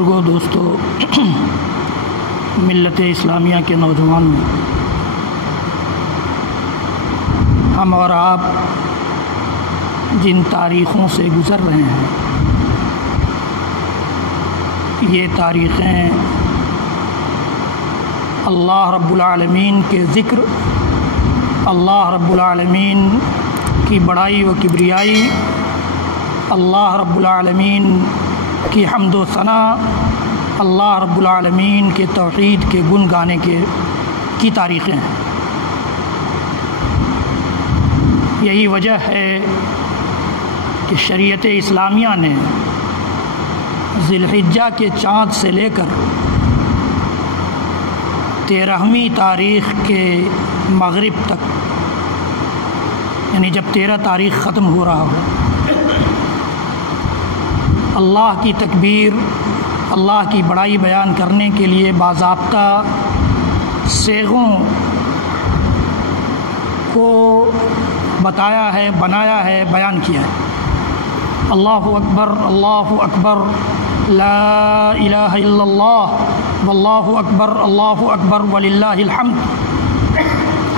بزرگوں، دوستوں، ملت اسلامیہ کے نوجوانوں، ہم اور آپ جن تاریخوں سے گزر رہے ہیں، یہ تاریخیں اللہ رب العالمین کے ذکر، اللہ رب العالمین کی بڑائی و کبریائی، اللہ رب العالمین کی حمد و ثنا، اللہ رب العالمین کے توحید کے گن گانے کی تاریخیں ہیں۔ یہی وجہ ہے کہ شریعت اسلامیہ نے ذی الحجہ کے چاند سے لے کر 13ویں تاریخ کے مغرب تک، یعنی جب 13 تاریخ ختم ہو رہا ہو، اللہ کی تکبیر، اللہ کی بڑائی بیان کرنے کے لیے باضابطہ صیغوں کو بتایا ہے، بنایا ہے، بیان کیا ہے۔ اللہ اکبر، لا الہ الا اللہ، واللہ اکبر وللہ الحمد۔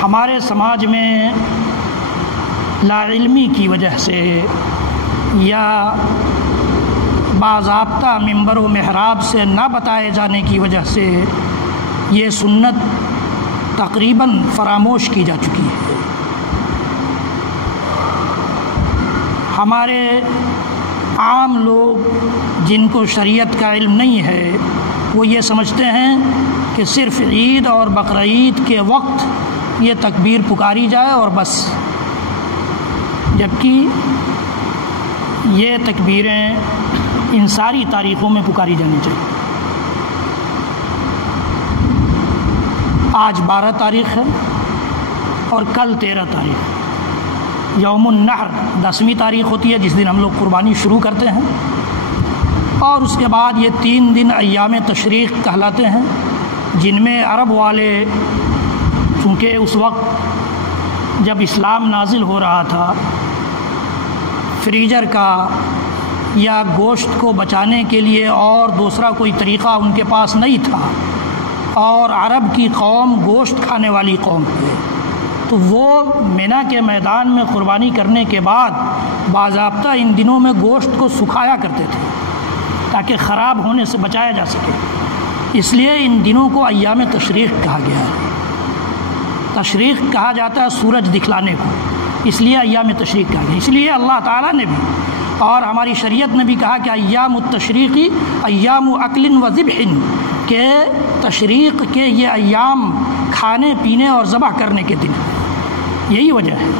ہمارے سماج میں لا علمی کی وجہ سے یا باضابطہ منبر و محراب سے نہ بتائے جانے کی وجہ سے یہ سنت تقریباً فراموش کی جا چکی ہے۔ ہمارے عام لوگ جن کو شریعت کا علم نہیں ہے، وہ یہ سمجھتے ہیں کہ صرف عید اور بقرعید کے وقت یہ تکبیر پکاری جائے اور بس، جبکہ یہ تکبیریں ان ساری تاریخوں میں پکاری جانی چاہیے۔ آج 12 تاریخ ہے اور کل 13 تاریخ، یوم النحر 10ویں تاریخ ہوتی ہے، جس دن ہم لوگ قربانی شروع کرتے ہیں، اور اس کے بعد یہ 3 دن ایام تشریق کہلاتے ہیں، جن میں عرب والے، چونکہ اس وقت جب اسلام نازل ہو رہا تھا، فریجر کا یا گوشت کو بچانے کے لیے اور دوسرا کوئی طریقہ ان کے پاس نہیں تھا، اور عرب کی قوم گوشت کھانے والی قوم تھی، تو وہ مینا کے میدان میں قربانی کرنے کے بعد باضابطہ ان دنوں میں گوشت کو سکھایا کرتے تھے تاکہ خراب ہونے سے بچایا جا سکے۔ اس لیے ان دنوں کو ایام تشریق کہا گیا ہے۔ تشریق کہا جاتا ہے سورج دکھلانے کو، اس لیے ایام تشریق کہا گیا۔ اس لیے اللہ تعالیٰ نے بھی اور ہماری شریعت نے بھی کہا کہ ایام التشریقی ایام اکل و ذبح، کہ تشریق کے یہ ایام کھانے پینے اور ذبح کرنے کے دن۔ یہی وجہ ہے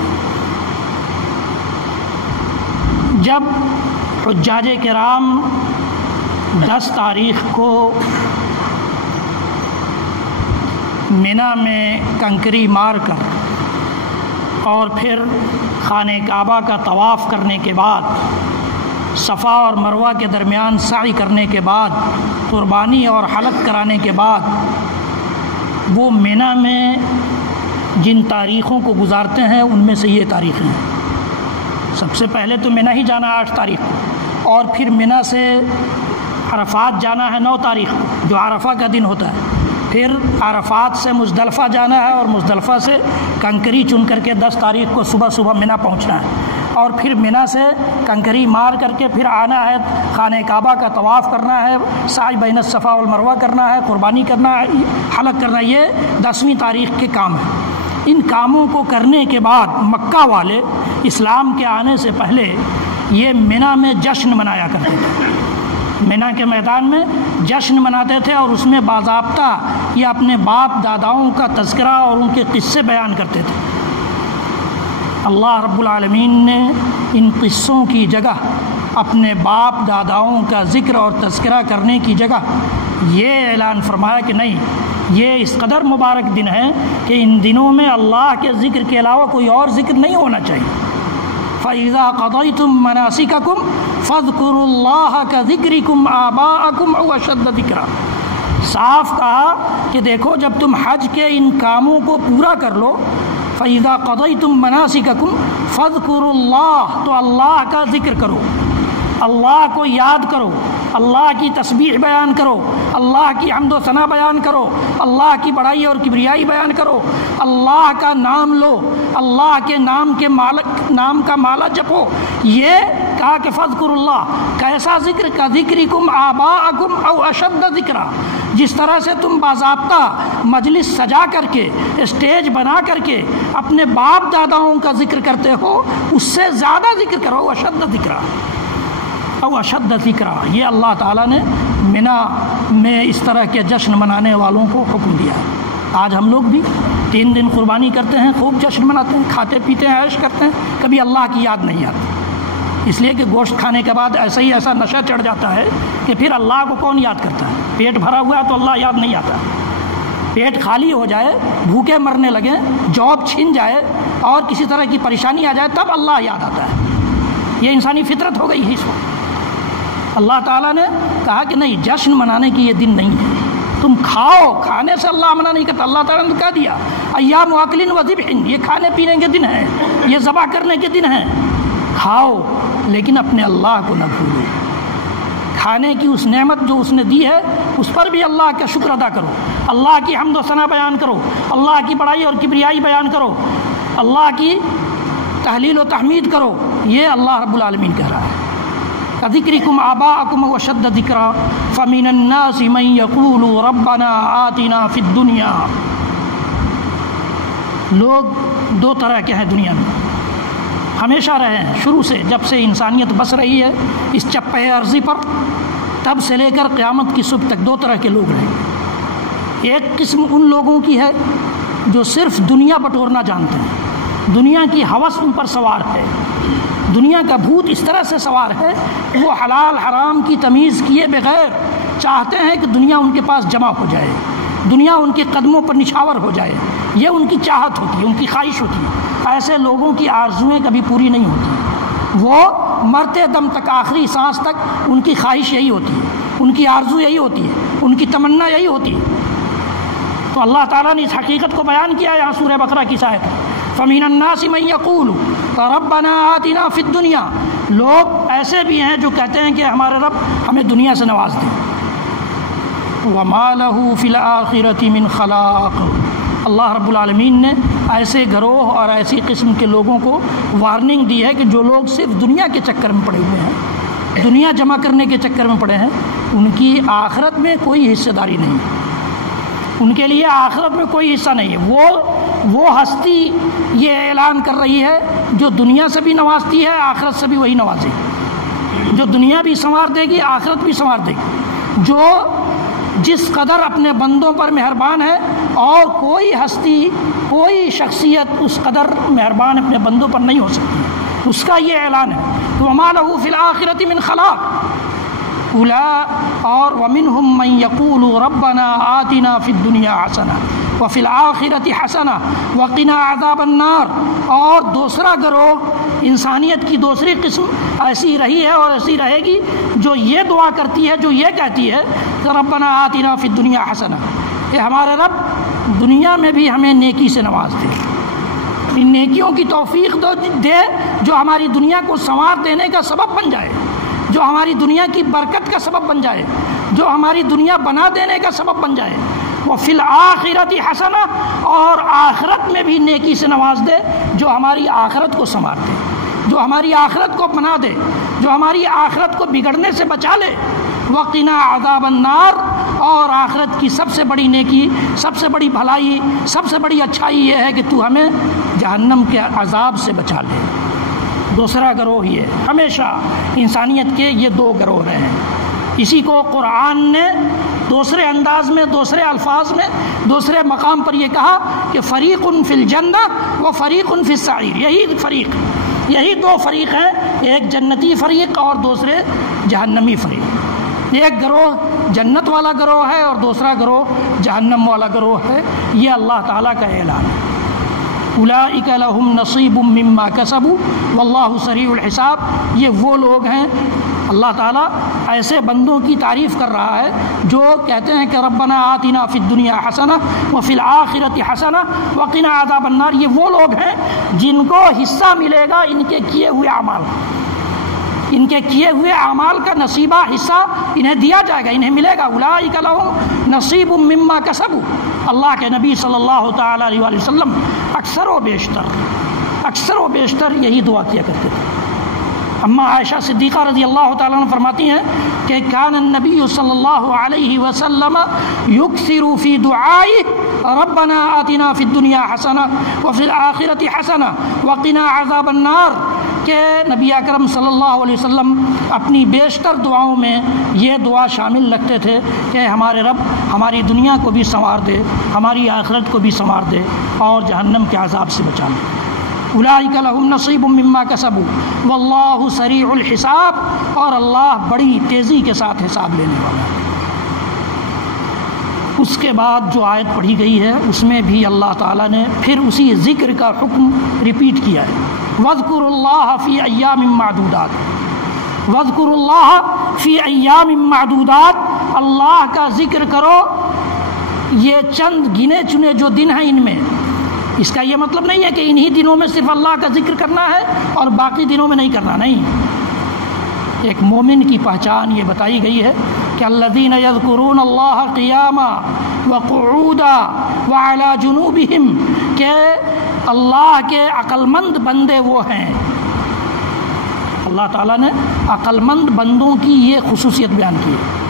جب حجاج کرام 10 تاریخ کو مینا میں کنکری مار کر اور پھر خانہ کعبہ کا طواف کرنے کے بعد، صفا اور مروہ کے درمیان سعی کرنے کے بعد، قربانی اور حلق کرانے کے بعد، وہ مینا میں جن تاریخوں کو گزارتے ہیں ان میں سے یہ تاریخیں ہیں۔ سب سے پہلے تو مینا ہی جانا 8 تاریخ کو، اور پھر مینا سے عرفات جانا ہے 9 تاریخ کو، جو عرفہ کا دن ہوتا ہے، پھر عرفات سے مزدلفہ جانا ہے، اور مزدلفہ سے کنکری چن کر کے 10 تاریخ کو صبح مینا پہنچنا ہے، اور پھر مینا سے کنکری مار کر کے پھر آنا ہے، خانہ کعبہ کا طواف کرنا ہے، سعی بین الصفا والمروہ کرنا ہے، قربانی کرنا ہے، حلق کرنا ہے۔ یہ 10ویں تاریخ کے کام ہیں۔ ان کاموں کو کرنے کے بعد مکہ والے اسلام کے آنے سے پہلے یہ مینا میں جشن منایا کرتے تھے، مینا کے میدان میں جشن مناتے تھے، اور اس میں باضابطہ یہ اپنے باپ داداؤں کا تذکرہ اور ان کے قصے بیان کرتے تھے۔ اللہ رب العالمین نے ان قصوں کی جگہ، اپنے باپ داداؤں کا ذکر اور تذکرہ کرنے کی جگہ یہ اعلان فرمایا کہ نہیں، یہ اس قدر مبارک دن ہے کہ ان دنوں میں اللہ کے ذکر کے علاوہ کوئی اور ذکر نہیں ہونا چاہیے۔ فَإِذَا قَضَيْتُم مَّنَاسِكَكُمْ فَاذْكُرُوا اللَّهَ كَذِكْرِكُمْ آبَاءَكُمْ أَوْ أَشَدَّ ذِكْرًا۔ صاف کہا کہ دیکھو جب تم حج کے ان کاموں کو پورا کر لو، فَإِذَا قَضَيْتُم مَّنَاسِكَكُمْ فَاذْكُرُوا اللَّهَ، تو اللہ کا ذکر کرو، اللہ کو یاد کرو، اللہ کی تسبیح بیان کرو، اللہ کی حمد و ثنا بیان کرو، اللہ کی بڑائی اور کبریائی بیان کرو، اللہ کا نام لو، اللہ کے نام کا مالا جپو۔ یہ کہا کہ فذکر اللہ، کیسا ذکر؟ کا ذکرکم آباءکم او اشد ذکرا، جس طرح سے تم باضابطہ مجلس سجا کر کے، اسٹیج بنا کر کے اپنے باپ داداؤں کا ذکر کرتے ہو، اس سے زیادہ ذکر کرو، اشد ذکرا او اشد ذکرا۔ یہ اللہ تعالیٰ نے منا میں اس طرح کے جشن منانے والوں کو حکم دیا ہے۔ آج ہم لوگ بھی 3 دن قربانی کرتے ہیں، خوب جشن مناتے ہیں، کھاتے پیتے ہیں، عیش کرتے ہیں، کبھی اللہ کی یاد نہیں آتی، اس لیے کہ گوشت کھانے کے بعد ایسا نشہ چڑھ جاتا ہے کہ پھر اللہ کو کون یاد کرتا ہے؟ پیٹ بھرا ہوا ہے تو اللہ یاد نہیں آتا، پیٹ خالی ہو جائے، بھوکے مرنے لگیں، جاب چھن جائے اور کسی طرح کی پریشانی آ جائے تب اللہ یاد آتا ہے۔ یہ انسانی فطرت ہو گئی ہے اس وقت۔ اللہ تعالیٰ نے کہا کہ نہیں، جشن منانے کی یہ دن نہیں ہے، تم کھاؤ، کھانے سے اللہ منع نہیں کرتا۔ اللہ تعالیٰ نے کہہ دیا ایام اکل و ذبح، یہ کھانے پینے کے دن ہیں، یہ ذبح کرنے کے دن ہیں، کھاؤ لیکن اپنے اللہ کو نہ بھولو۔ کھانے کی اس نعمت جو اس نے دی ہے اس پر بھی اللہ کا شکر ادا کرو، اللہ کی حمد و ثنا بیان کرو، اللہ کی بڑائی اور کبریائی بیان کرو، اللہ کی تحلیل و تحمید کرو۔ یہ اللہ رب العالمین کہہ رہا ہے کذکرکم آباءکم واشد ذکرا فمن الناس من یقول ربنا آتنا فی الدنیا۔ لوگ 2 طرح کے ہیں دنیا میں، ہمیشہ رہے ہیں، شروع سے جب سے انسانیت بس رہی ہے اس چپے ارضی پر، تب سے لے کر قیامت کی صبح تک 2 طرح کے لوگ رہے۔ ایک قسم ان لوگوں کی ہے جو صرف دنیا بٹورنا جانتے ہیں، دنیا کی ہوس ان پر سوار ہے، دنیا کا بھوت اس طرح سے سوار ہے، وہ حلال حرام کی تمیز کیے بغیر چاہتے ہیں کہ دنیا ان کے پاس جمع ہو جائے، دنیا ان کے قدموں پر نچھاور ہو جائے، یہ ان کی چاہت ہوتی ہے، ان کی خواہش ہوتی ہے۔ ایسے لوگوں کی آرزویں کبھی پوری نہیں ہوتی، وہ مرتے دم تک، آخری سانس تک ان کی خواہش یہی ہوتی ہے، ان کی آرزو یہی ہوتی ہے، ان کی تمنا یہی ہوتی ہے۔ تو اللہ تعالیٰ نے اس حقیقت کو بیان کیا یہاں سورہ بقرہ کی آیت میں، فَمِنَ النَّاسِ مَن يَقُولُ رَبَّنَا آتِنَا فِي الدُّنْيَا۔ لوگ ایسے بھی ہیں جو کہتے ہیں کہ ہمارے رب ہمیں دنیا سے نواز دے، وَمَا لَهُ فِي الْآخِرَةِ مِنْ خَلَاقٍ۔ اللہ رب العالمین نے ایسے گروہ اور ایسی قسم کے لوگوں کو وارننگ دی ہے کہ جو لوگ صرف دنیا کے چکر میں پڑے ہوئے ہیں، دنیا جمع کرنے کے چکر میں پڑے ہیں، ان کی آخرت میں کوئی حصہ داری نہیں، ان کے لیے آخرت میں کوئی حصہ نہیں ہے۔ وہ ہستی یہ اعلان کر رہی ہے جو دنیا سے بھی نوازتی ہے، آخرت سے بھی وہی نوازے گی، جو دنیا بھی سنوار دے گی، آخرت بھی سنوار دے گی، جو جس قدر اپنے بندوں پر مہربان ہے اور کوئی ہستی، کوئی شخصیت اس قدر مہربان اپنے بندوں پر نہیں ہو سکتی، اس کا یہ اعلان ہے۔ تو وَمَا لَهُ فِي الْآخِرَةِ مِنْ خَلَاقٍ اور وَمِنْهُمْ مَنْ يَقُولُ رَبَّنَا آتِنَا فِي الدُّنْيَا حَسَنَةً وَفِي الْآخِرَةِ حَسَنَةً وَقِنَا عَذَابَ النَّارِ۔ اور دوسرا گروہ، انسانیت کی دوسری قسم ایسی رہی ہے اور ایسی رہے گی جو یہ دعا کرتی ہے، جو یہ کہتی ہے کہ ربنا آتنا فی الدنیا حسنہ، کہ ہمارے رب دنیا میں بھی ہمیں نیکی سے نواز دے، ان نیکیوں کی توفیق دے جو ہماری دنیا کو سنوار دینے کا سبب بن جائے، جو ہماری دنیا کی برکت کا سبب بن جائے، جو ہماری دنیا بنا دینے کا سبب بن جائے۔ وفی الآخرۃ حسنہ، اور آخرت میں بھی نیکی سے نواز دے جو ہماری آخرت کو سنوار دے، جو ہماری آخرت کو بنا دے، جو ہماری آخرت کو بگڑنے سے بچا لے۔ وقنا عذاب النار، اور آخرت کی سب سے بڑی نیکی، سب سے بڑی بھلائی، سب سے بڑی اچھائی یہ ہے کہ تو ہمیں جہنم کے عذاب سے بچا لے۔ دوسرا گروہ یہ، ہمیشہ انسانیت کے یہ 2 گروہ رہے ہیں۔ اسی کو قرآن نے دوسرے انداز میں، دوسرے الفاظ میں، دوسرے مقام پر یہ کہا کہ فریق فی الجنہ و فریق فی السعیر۔ یہی 2 فریق ہیں، ایک جنتی فریق اور دوسرے جہنمی فریق۔ ایک گروہ جنت والا گروہ ہے اور دوسرا گروہ جہنم والا گروہ ہے۔ یہ اللہ تعالیٰ کا اعلان ہے، اولئک لہم نصیب مما کسبوا واللہ سریع الحساب۔ یہ وہ لوگ ہیں، اللہ تعالیٰ ایسے بندوں کی تعریف کر رہا ہے جو کہتے ہیں کہ ربنا آتنا فی الدنیا حسنہ وفی الآخرۃ حسنہ وقنا عذاب النار۔ یہ وہ لوگ ہیں جن کو حصہ ملے گا ان کے کیے ہوئے اعمال، ان کے کیے ہوئے اعمال کا نصیبہ حصہ انہیں دیا جائے گا، انہیں ملے گا. اولئک لہم نصیب مما کسبوا. اللہ کے نبی صلی اللہ تعالی علیہ وآلہ وسلم اکثر و بیشتر یہی دعا کیا کرتے تھے. اما عائشہ صدیقہ رضی اللہ تعالیٰ عنہ فرماتی ہیں کہ کان النبی صلی اللہ علیہ وسلم یکثر فی دعائہ ربنا آتنا فی الدنیا حسنہ وفی الآخرۃ حسنہ وقنا عذاب النار، کہ نبی اکرم صلی اللہ علیہ وسلم اپنی بیشتر دعاؤں میں یہ دعا شامل رکھتے تھے کہ ہمارے رب ہماری دنیا کو بھی سنوار دے، ہماری آخرت کو بھی سنوار دے اور جہنم کے عذاب سے بچا لے. اولئک لہم نصیب مما کسبوا واللہ سریع الحساب، اور اللہ بڑی تیزی کے ساتھ حساب لینے والا ہے. اس کے بعد جو آیت پڑھی گئی ہے اس میں بھی اللہ تعالیٰ نے پھر اسی ذکر کا حکم ریپیٹ کیا ہے. وَاذْكُرُوا اللَّهَ فِي أَيَّامٍ مَّعْدُودَاتٍ، وَاذْكُرُوا اللَّهَ فِي أَيَّامٍ مَّعْدُودَاتٍ، اللہ کا ذکر کرو یہ چند گنے چنے جو دن ہیں ان میں. اس کا یہ مطلب نہیں ہے کہ انہی دنوں میں صرف اللہ کا ذکر کرنا ہے اور باقی دنوں میں نہیں کرنا، نہیں. ایک مومن کی پہچان یہ بتائی گئی ہے کہ الذین یذکرون اللہ قیاما وقعودا وعلی جنوبہم، کہ اللہ کے عقل مند بندے وہ ہیں. اللہ تعالیٰ نے عقل مند بندوں کی یہ خصوصیت بیان کی ہے.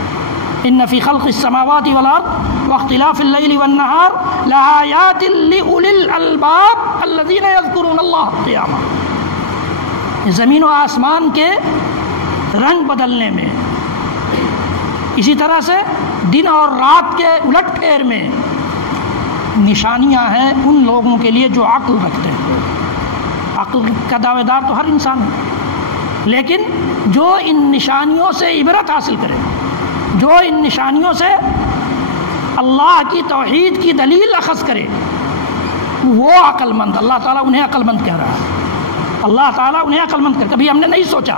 ان فی خلق السماوات والارض واختلاف اللیل والنہار لآیات لأولی الالباب الذین یذکرون اللہ قیاما. زمین و آسمان کے رنگ بدلنے میں، اسی طرح سے دن اور رات کے الٹ پھیر میں نشانیاں ہیں ان لوگوں کے لیے جو عقل رکھتے ہیں. عقل کا دعوے دار تو ہر انسان ہے، لیکن جو ان نشانیوں سے عبرت حاصل کرے، جو ان نشانیوں سے اللہ کی توحید کی دلیل اخذ کرے، وہ عقل مند. اللہ تعالیٰ انہیں عقل مند کہہ رہا ہے. اللہ تعالیٰ انہیں عقل مند کہہ. کبھی ہم نے نہیں سوچا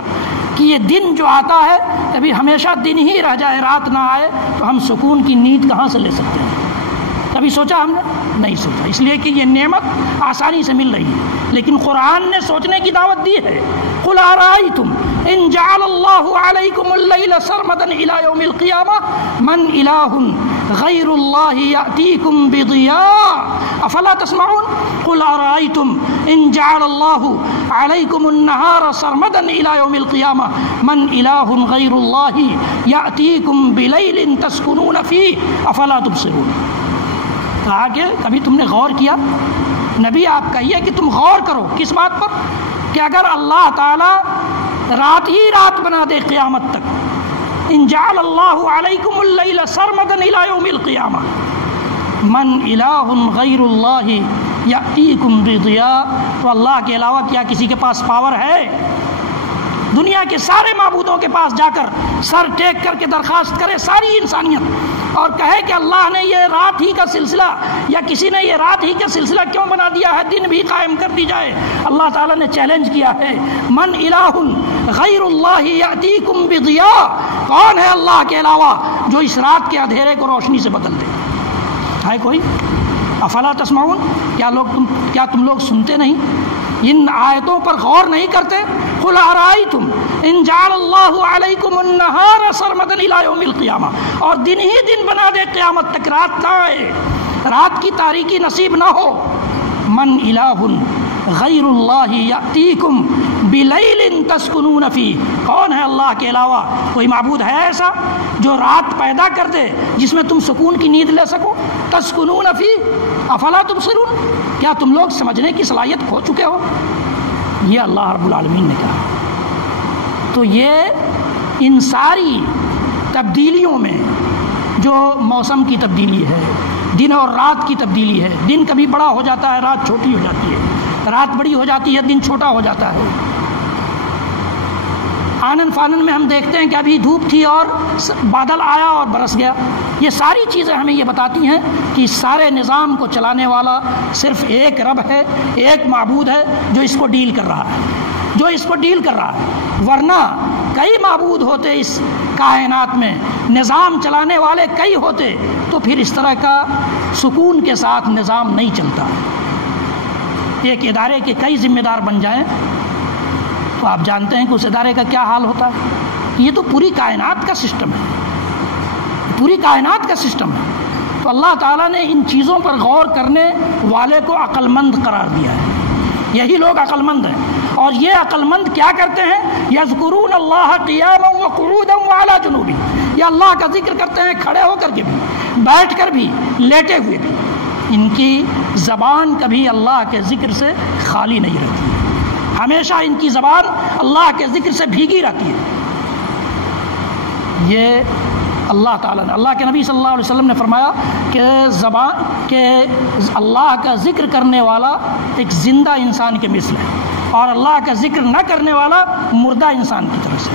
کہ یہ دن جو آتا ہے کبھی ہمیشہ دن ہی رہ جائے، رات نہ آئے تو ہم سکون کی نیند کہاں سے لے سکتے ہیں؟ کبھی سوچا ہم نے؟ نہیں سوچا، اس لیے کہ یہ نعمت آسانی سے مل رہی ہے. لیکن قرآن نے سوچنے کی دعوت دی ہے. قل ارأیتم ان جعل اللہ علیکم اللیل سرمدا الی یوم القیامہ من الہ غیر اللہ یأتیکم بضیاء افلا تسمعون. قل ارأیتم ان جعل اللہ علیکم النہار سرمدا الی یوم القیامہ من الہ غیر اللہ یأتیکم بلیل تسکنون فیہ افلا تبصرون. کہا کہ کبھی تم نے غور کیا؟ نبی آپ کہیے کہ تم غور کرو. کس بات پر؟ کہ اگر اللہ تعالیٰ رات ہی رات بنا دے قیامت تک، ان جعل اللہ علیکم اللیل سرمدا الی یوم القیامہ من الہ غیر اللہ یأتیکم بضیاء، تو اللہ کے علاوہ کیا کسی کے پاس پاور ہے؟ دنیا کے سارے معبودوں کے پاس جا کر سر ٹیک کر کے درخواست کرے ساری انسانیت اور کہے کہ اللہ نے یہ رات ہی کا سلسلہ یا کسی نے یہ رات ہی کا سلسلہ کیوں بنا دیا ہے، دن بھی قائم کر دی جائے. اللہ تعالیٰ نے چیلنج کیا ہے، من الہ غیر اللہ یأتیکم بضیاء، کون ہے اللہ کے علاوہ جو اس رات کے اندھیرے کو روشنی سے بدل دے؟ ہے کوئی؟ افلا تسمعون، کیا تم لوگ سنتے نہیں؟ ان آیتوں پر غور نہیں کرتے؟ قل ارأیتم ان جعل اللہ علیکم النہار سرمدا الی یوم القیامہ، اور دن ہی دن بنا دے قیامت تک، رات نہ آئے، رات کی تاریکی نصیب نہ ہو. من الہ غیر اللہ یأتیکم بلیل تسکنون فیہ، کون ہے اللہ کے علاوہ؟ کوئی معبود ہے ایسا جو رات پیدا کر دے جس میں تم سکون کی نیند لے سکو؟ تسکنون فیہ افلا تبصرون، کیا تم لوگ سمجھنے کی صلاحیت کھو چکے ہو؟ یہ اللہ رب العالمین نے کہا. تو یہ ان ساری تبدیلیوں میں جو موسم کی تبدیلی ہے، دن اور رات کی تبدیلی ہے، دن کبھی بڑا ہو جاتا ہے، رات چھوٹی ہو جاتی ہے، رات بڑی ہو جاتی ہے، دن چھوٹا ہو جاتا ہے. آنن فانن میں ہم دیکھتے ہیں کہ ابھی دھوپ تھی اور بادل آیا اور برس گیا. یہ ساری چیزیں ہمیں یہ بتاتی ہیں کہ اس سارے نظام کو چلانے والا صرف ایک رب ہے، ایک معبود ہے جو اس کو ڈیل کر رہا ہے، ورنہ کئی معبود ہوتے اس کائنات میں، نظام چلانے والے کئی ہوتے، تو پھر اس طرح کا سکون کے ساتھ نظام نہیں چلتا. ایک ادارے کے کئی ذمہ دار بن جائیں تو آپ جانتے ہیں کہ اس ادارے کا کیا حال ہوتا ہے. یہ تو پوری کائنات کا سسٹم ہے، پوری کائنات کا سسٹم ہے. تو اللہ تعالیٰ نے ان چیزوں پر غور کرنے والے کو عقل مند قرار دیا ہے. یہی لوگ عقل مند ہیں. اور یہ عقل مند کیا کرتے ہیں؟ یذکرون اللہ قیاما وقعودا وعلی جنوبہم، یہ اللہ کا ذکر کرتے ہیں کھڑے ہو کر کے بھی، بیٹھ کر بھی، لیٹے ہوئے بھی. ان کی زبان کبھی اللہ کے ذکر سے خالی نہیں رہتی ہے، ہمیشہ ان کی زبان اللہ کے ذکر سے بھیگی رہتی ہے. یہ اللہ تعالیٰ نے، اللہ کے نبی صلی اللہ علیہ وسلم نے فرمایا کہ زبان کہ اللہ کا ذکر کرنے والا ایک زندہ انسان کے مثل ہے، اور اللہ کا ذکر نہ کرنے والا مردہ انسان کی طرف سے.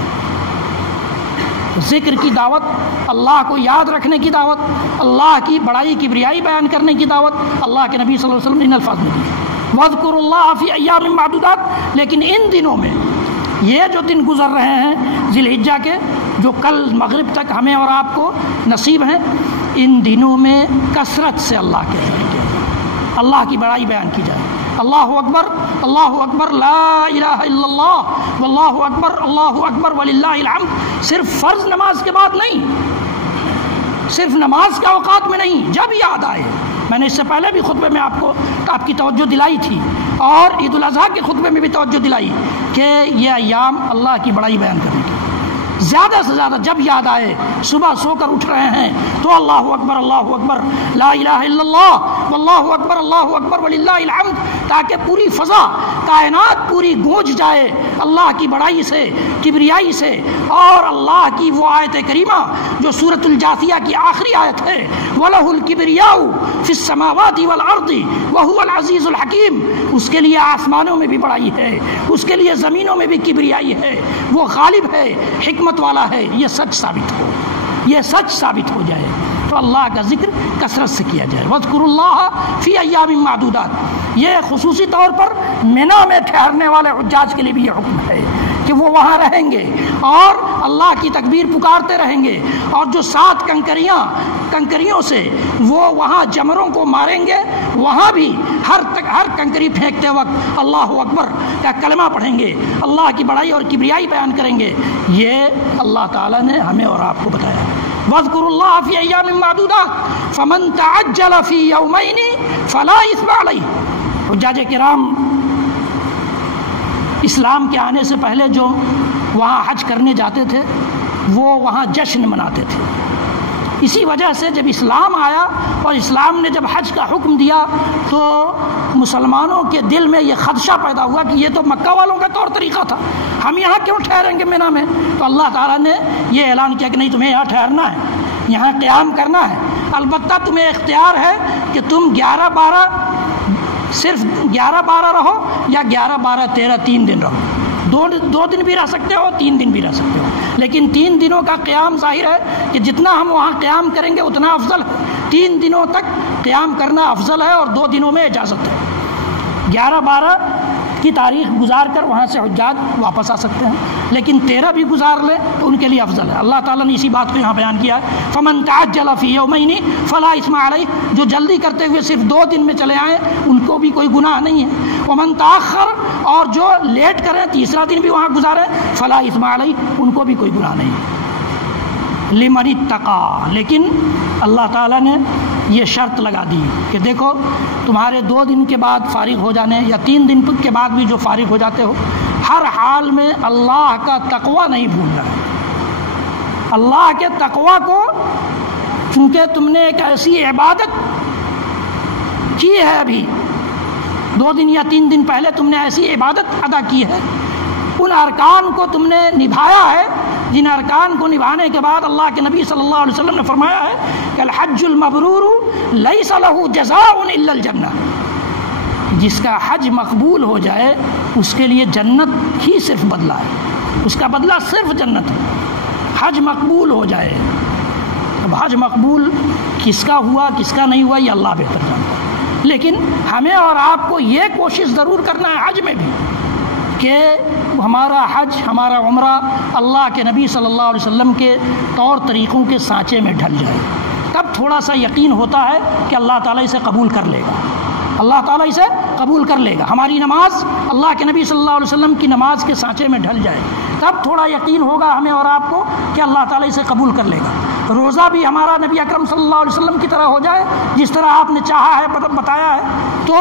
ذکر کی دعوت، اللہ کو یاد رکھنے کی دعوت، اللہ کی بڑائی کبریائی بیان کرنے کی دعوت اللہ کے نبی صلی اللہ علیہ وسلم نے ان الفاظ میں دی. وَاذْكُرُوا اللَّهَ فِي أَيَّامٍ مَّعْدُودَاتٍ، لیکن ان دنوں میں، یہ جو دن گزر رہے ہیں ذی الحجہ کے، جو کل مغرب تک ہمیں اور آپ کو نصیب ہیں، ان دنوں میں کثرت سے اللہ کے ذکر کیا جائے، اللہ کی بڑائی بیان کی جائے. اللہ اکبر، اللہ اکبر، لا الہ الا اللہ، واللہ اکبر، اللہ اکبر وللہ الحمد. صرف فرض نماز کے بعد نہیں، صرف نماز کے اوقات میں نہیں، جب یاد آئے. میں نے اس سے پہلے بھی خطبے میں آپ کی توجہ دلائی تھی، اور عید الاضحیٰ کے خطبے میں بھی توجہ دلائی کہ یہ ایام اللہ کی بڑائی بیان کرنے کی. زیادہ سے زیادہ جب یاد آئے، صبح سو کر اٹھ رہے ہیں تو اللہ اکبر، لا الہ الا اللہ، واللہ اکبر، اللہ اکبر وللہ الحمد، تاکہ پوری فضا، کائنات پوری گونج جائے اللہ کی بڑائی سے، کبریائی سے. اور اللہ کی وہ آیت کریمہ جو سورۃ الجاثیہ کی آخری آیت ہے، وَلَهُ الْكِبْرِيَاءُ فِي السَّمَاوَاتِ وَالْأَرْضِ وَهُوَ الْعَزِيزُ الْحَكِيمُ. اس کے لیے آسمانوں میں بھی بڑائی ہے، اس کے لیے زمینوں میں بھی کبریائی ہے، وہ غالب ہے، حکمت والا ہے. یہ سچ ثابت ہو، یہ سچ ثابت ہو جائے تو اللہ کا ذکر کثرت سے کیا جائے. وَاذْكُرُوا اللَّهَ فِي أَيَّامٍ مَّعْدُودَاتٍ. یہ خصوصی طور پر منا میں ٹھہرنے والے حجاج کے لیے بھی یہ حکم ہے کہ وہ وہاں رہیں گے اور اللہ کی تکبیر پکارتے رہیں گے، اور جو 7 کنکریوں سے وہ وہاں جمروں کو ماریں گے، وہاں بھی ہر کنکری پھینکتے وقت اللہ اکبر کا کلمہ پڑھیں گے، اللہ کی بڑائی اور کبریائی بیان کریں گے. یہ اللہ تعالیٰ نے ہمیں اور آپ کو بتایا. وَاذْكُرُوا اللَّهَ فِي أَيَّامٍ مَّعْدُودَاتٍ فَمَن تَعَجَّلَ فِي يَوْمَيْنِ فَلَا إِثْمَ عَلَيْهِ. حجاج کرام اسلام کے آنے سے پہلے جو وہاں حج کرنے جاتے تھے، وہ وہاں جشن مناتے تھے. اسی وجہ سے جب اسلام آیا اور اسلام نے جب حج کا حکم دیا تو مسلمانوں کے دل میں یہ خدشہ پیدا ہوا کہ یہ تو مکہ والوں کا طور طریقہ تھا، ہم یہاں کیوں ٹھہریں گے منا میں؟ تو اللہ تعالیٰ نے یہ اعلان کیا کہ نہیں، تمہیں یہاں ٹھہرنا ہے، یہاں قیام کرنا ہے. البتہ تمہیں اختیار ہے کہ تم 11-12 صرف 11-12 رہو یا 11-12-13 3 دن رہو. 2 دن بھی رہ سکتے ہو، 3 دن بھی رہ سکتے ہو، لیکن 3 دنوں کا قیام ظاہر ہے کہ جتنا ہم وہاں قیام کریں گے اتنا افضل ہے. 3 دنوں تک قیام کرنا افضل ہے اور 2 دنوں میں اجازت ہے. 11-12 کی تاریخ گزار کر وہاں سے حجاج واپس آ سکتے ہیں، لیکن 13 بھی گزار لیں تو ان کے لیے افضل ہے. اللہ تعالیٰ نے اسی بات کو یہاں بیان کیا ہے. فَمَن تَعَجَّلَ فِي يَوْمَيْنِ فَلَا إِثْمَ عَلَيْهِ. جو جلدی کرتے ہوئے صرف 2 دن میں چلے آئیں ان کو بھی کوئی گناہ نہیں ہے. وَمَن تَأَخَّرَ، اور جو لیٹ کریں، تیسرا دن بھی وہاں گزاریں، فَلَا إِثْمَ عَلَيْهِ، ان کو بھی کوئی گناہ نہیں. لِمَنِ اتَّقَىٰ. لیکن اللہ تعالیٰ نے یہ شرط لگا دی کہ دیکھو تمہارے 2 دن کے بعد فارغ ہو جانے یا 3 دن کے بعد بھی جو فارغ ہو جاتے ہو، ہر حال میں اللہ کا تقویٰ نہیں بھولنا. اللہ کے تقویٰ کو، چونکہ تم نے ایک ایسی عبادت کی ہے، ابھی 2 دن یا 3 دن پہلے تم نے ایسی عبادت ادا کی ہے، ان ارکان کو تم نے نبھایا ہے جن ارکان کو نبھانے کے بعد اللہ کے نبی صلی اللہ علیہ وسلم نے فرمایا ہے کہ الحج المبرور لیس له جزاء الا الجنہ. جس کا حج مقبول ہو جائے اس کے لیے جنت ہی صرف بدلہ ہے، اس کا بدلہ صرف جنت ہے. حج مقبول ہو جائے. اب حج مقبول کس کا ہوا کس کا نہیں ہوا یہ اللہ بہتر جانتا ہے، لیکن ہمیں اور آپ کو یہ کوشش ضرور کرنا ہے حج میں بھی کہ ہمارا حج، ہمارا عمرہ اللہ کے نبی صلی اللہ علیہ وسلم کے طور طریقوں کے سانچے میں ڈھل جائے. تب تھوڑا سا یقین ہوتا ہے کہ اللہ تعالیٰ اسے قبول کر لے گا. اللہ تعالیٰ اسے قبول کر لے گا. ہماری نماز اللہ کے نبی صلی اللہ علیہ وسلم کی نماز کے سانچے میں ڈھل جائے تب تھوڑا یقین ہوگا ہمیں اور آپ کو کہ اللہ تعالیٰ اسے قبول کر لے گا. روزہ بھی ہمارا نبی اکرم صلی اللہ علیہ وسلم کی طرح ہو جائے جس طرح آپ نے چاہا ہے بتایا ہے تو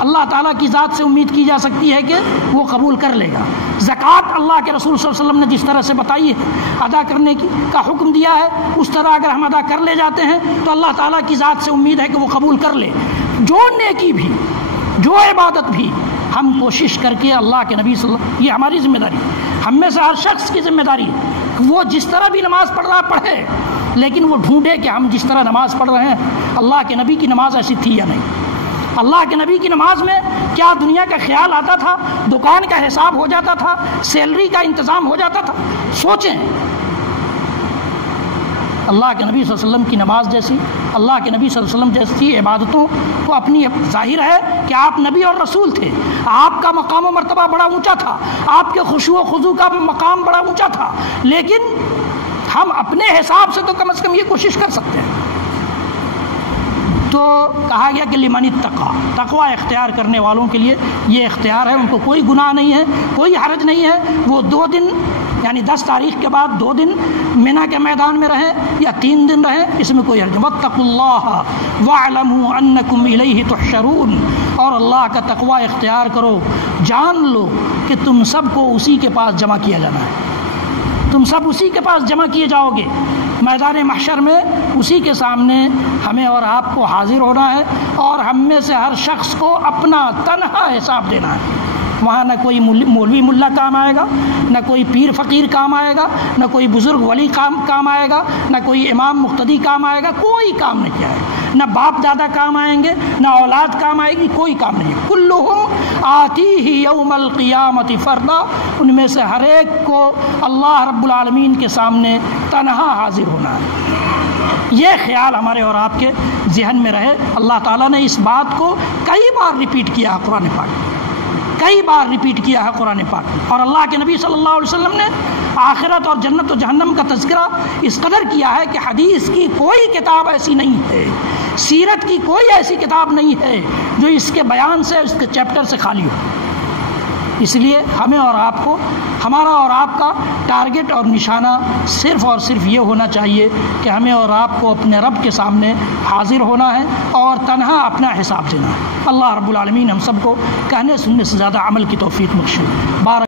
اللہ تعالیٰ کی ذات سے امید کی جا سکتی ہے کہ وہ قبول کر لے گا. زکوٰۃ اللہ کے رسول صلی اللہ علیہ وسلم نے جس طرح سے بتائی ہے ادا کرنے کا حکم دیا ہے اس طرح اگر ہم ادا کر لے جاتے ہیں تو اللہ تعالیٰ کی ذات سے امید ہے کہ وہ قبول کر لے. جو نیکی بھی جو عبادت بھی ہم کوشش کر کے اللہ کے نبی صلی اللہ علیہ وسلم، یہ ہماری ذمہ داری ہے، ہم میں سے ہر شخص کی ذمہ داری ہے وہ جس طرح بھی نماز پڑھ رہا پڑھے لیکن وہ ڈھونڈے کہ ہم جس طرح نماز پڑھ رہے ہیں اللہ کے نبی کی نماز ایسی تھی یا نہیں. اللہ کے نبی کی نماز میں کیا دنیا کا خیال آتا تھا، دکان کا حساب ہو جاتا تھا، سیلری کا انتظام ہو جاتا تھا؟ سوچیں اللہ کے نبی صلی اللہ علیہ وسلم کی نماز جیسی، اللہ کے نبی صلی اللہ علیہ وسلم جیسی عبادتوں کو اپنی ظاہر ہے کہ آپ نبی اور رسول تھے، آپ کا مقام و مرتبہ بڑا اونچا تھا، آپ کے خشوع و خضوع کا مقام بڑا اونچا تھا، لیکن ہم اپنے حساب سے تو کم از کم یہ کوشش کر سکتے ہیں. تو کہا گیا کہ لمن اتقی، تقوی اختیار کرنے والوں کے لیے یہ اختیار ہے، ان کو کوئی گناہ نہیں ہے، کوئی حرج نہیں ہے. وہ 2 دن یعنی 10 تاریخ کے بعد 2 دن منی کے میدان میں رہیں یا 3 دن رہیں، اس میں کوئی حرج نہیں. واتقوا اللہ واعلموا انکم الیہ تحشرون، اور اللہ کا تقوی اختیار کرو، جان لو کہ تم سب کو اسی کے پاس جمع کیا جانا ہے، تم سب اسی کے پاس جمع کیے جاؤ گے. میدان محشر میں اسی کے سامنے ہمیں اور آپ کو حاضر ہونا ہے اور ہم میں سے ہر شخص کو اپنا تنہا حساب دینا ہے. وہاں نہ کوئی مولوی ملا کام آئے گا، نہ کوئی پیر فقیر کام آئے گا، نہ کوئی بزرگ ولی کام آئے گا، نہ کوئی امام مقتدی کام آئے گا، کوئی کام نہیں آئے گا. نہ باپ دادا کام آئیں گے، نہ اولاد کام آئے گی، کوئی کام نہیں. کلہم آتیہ یوم القیامۃ فردا، ان میں سے ہر ایک کو اللہ رب العالمین کے سامنے تنہا حاضر ہونا ہے. یہ خیال ہمارے اور آپ کے ذہن میں رہے. اللہ تعالیٰ نے اس بات کو کئی بار ریپیٹ کیا ہے قرآن پاک میں، کئی بار ریپیٹ کیا ہے قرآن پاک میں. اور اللہ کے نبی صلی اللہ علیہ وسلم نے آخرت اور جنت و جہنم کا تذکرہ اس قدر کیا ہے کہ حدیث کی کوئی کتاب ایسی نہیں ہے، سیرت کی کوئی ایسی کتاب نہیں ہے جو اس کے بیان سے، اس کے چیپٹر سے خالی ہو. اس لیے ہمیں اور آپ کو، ہمارا اور آپ کا ٹارگٹ اور نشانہ صرف اور صرف یہ ہونا چاہیے کہ ہمیں اور آپ کو اپنے رب کے سامنے حاضر ہونا ہے اور تنہا اپنا حساب دینا ہے. اللہ رب العالمین ہم سب کو کہنے سننے سے زیادہ عمل کی توفیق بخشے.